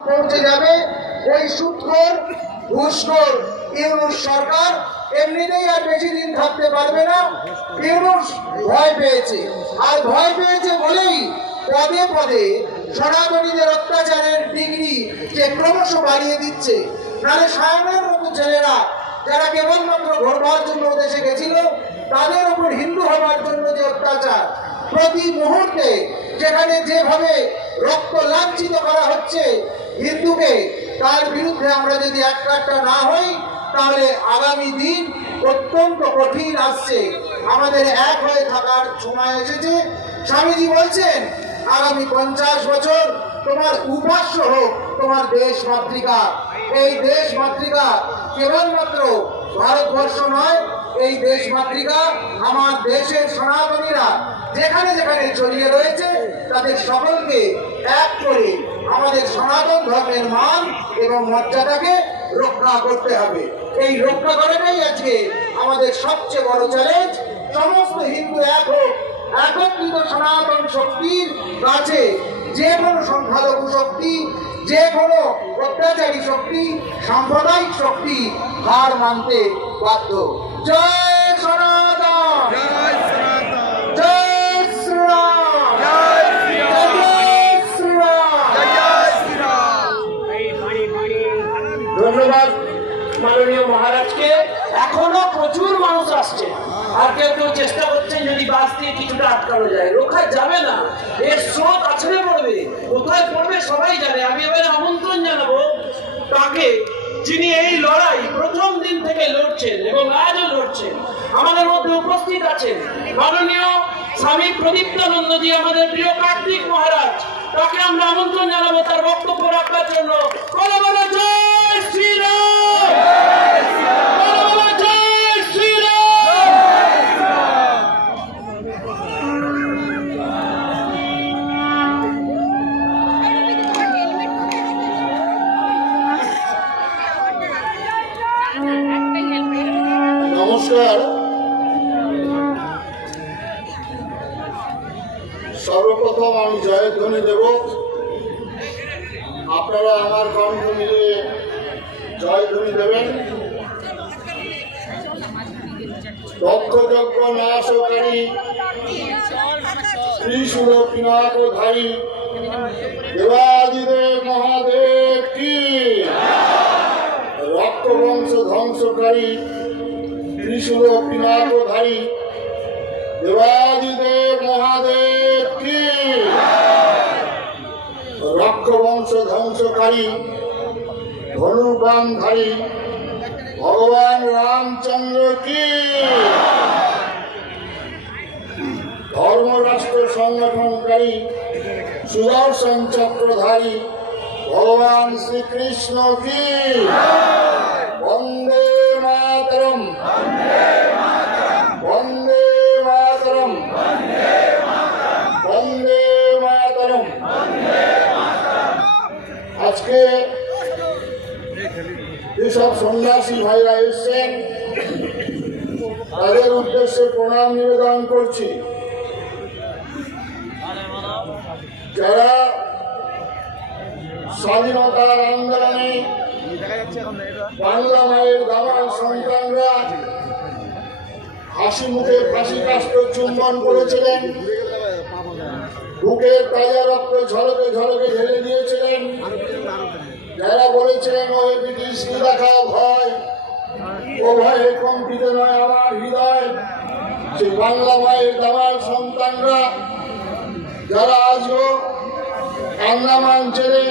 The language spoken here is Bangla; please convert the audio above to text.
পৌঁছে যাবে ওই সুৎখোর, ঘুষখোর ইউনুস সরকার। এমনিতেই আর বেশি দিন থাকতে পারবে না। ইউনুস ভয় পেয়েছে। আর ভয় পেয়েছে বলেই পদে পদে সনাতনীদের অত্যাচারের ডিগ্রি যে ক্রমশ বাড়িয়ে দিচ্ছে। নাহলে সায়নের মতো ছেলেরা যারা কেবলমাত্র ঘোরবার জন্য দেশে গেছিল, তাদের উপর হিন্দু হবার জন্য যে অত্যাচার, প্রতি মুহূর্তে যেখানে যেভাবে রক্ত লাঞ্ছিত করা হচ্ছে হিন্দুকে তার বিরুদ্ধে আমরা যদি একটা না হই, তাহলে আগামী দিন অত্যন্ত কঠিন আসছে। আমাদের এক হয়ে থাকার সময় এসেছে। স্বামীজি বলছেন, আগামী পঞ্চাশ বছর তোমার উপাস্য হোক, তোমার দেশ মাতৃকা। এই দেশ মাতৃকা কেবলমাত্র ভারতবর্ষ নয়, এই দেশ মাতৃকা আমার দেশের সনাতনীরা যেখানে যেখানে ছড়িয়ে রয়েছে, তাদের সকলকে এক করে আমাদের সনাতন ধর্মের মান এবং মর্যাদাকে রক্ষা করতে হবে। এই রক্ষা করাটাই আজকে আমাদের সবচেয়ে বড় চ্যালেঞ্জ সমস্ত হিন্দু এক হোক, একত্রিত সনাতন শক্তির কাছে যে কোনো সংখ্যালঘু শক্তি, যে কোনো অত্যাচারী শক্তি, সাম্প্রদায়িক শক্তি হার মানতে বাধ্য। জয় প্রচুর মানুষ আসছে। আর কেউ কেউ চেষ্টা করছে যদি বাস দিয়ে কিছুটা আটকানো যায়। রোখা যাবে না। এর স্রোত আছড়ে পড়বে? কোথায় পড়বে সবাই জানে। আমি এবারে আমন্ত্রণ জানাব তাকে, যিনি এই লড়াই প্রথম দিন থেকে লড়ছেন এবং আজও লড়ছেন। আমাদের মধ্যে উপস্থিত আছেন মাননীয় স্বামী প্রদীপ্তানন্দজি আমাদের প্রিয় কার্তিক মহারাজ। তাকে আমরা আমন্ত্রণ জানাব তার বক্তব্য নমস্কার সর্বপ্রথম আমি জয়ধ্বনি দেব। আপনারা আমার কণ্ঠ মিলিয়ে জয়ধ্বনি দেবেন। দক্ষযজ্ঞ নাশকারী ত্রিশূল পিনাকধারী দেবাদিদেব মহাদেব কি? রক্তবংশ ধ্বংসকারী ত্রিশূল পিনাকধারী দেবাদিদেব মহাদেব কি? রক্ষবংশ ধ্বংসকারী ধনুবানধারী ভগবান রামচন্দ্র কি? ধর্মরাষ্ট্র সংগঠনকারী, সুদর্শন চক্রধারী, ভগবান শ্রীকৃষ্ণ কি? আজকে যেসব সন্ন্যাসী ভাইরা এসছেন, তাদের উদ্দেশ্যে প্রণাম নিবেদন করছি। যারা স্বাধীনতার আন্দোলনে বাংলা মায়ের দামার সন্তানরা হাসি মুখে ফাঁসি কাষ্ট চুম্বন করেছিলেন, বুকের তাজা রক্ত ঝলকে ঝলকে ঢেলে দিয়েছিলেন। বলেছিলেন, ওই ব্রিটিশ দেখাও দেখা ভয়? ও ভয়ে কম্পিত নয় আমার হৃদয়। সেই বাংলা মায়ের দামার সন্তানরা যারা আজও আন্দামান ছেড়ে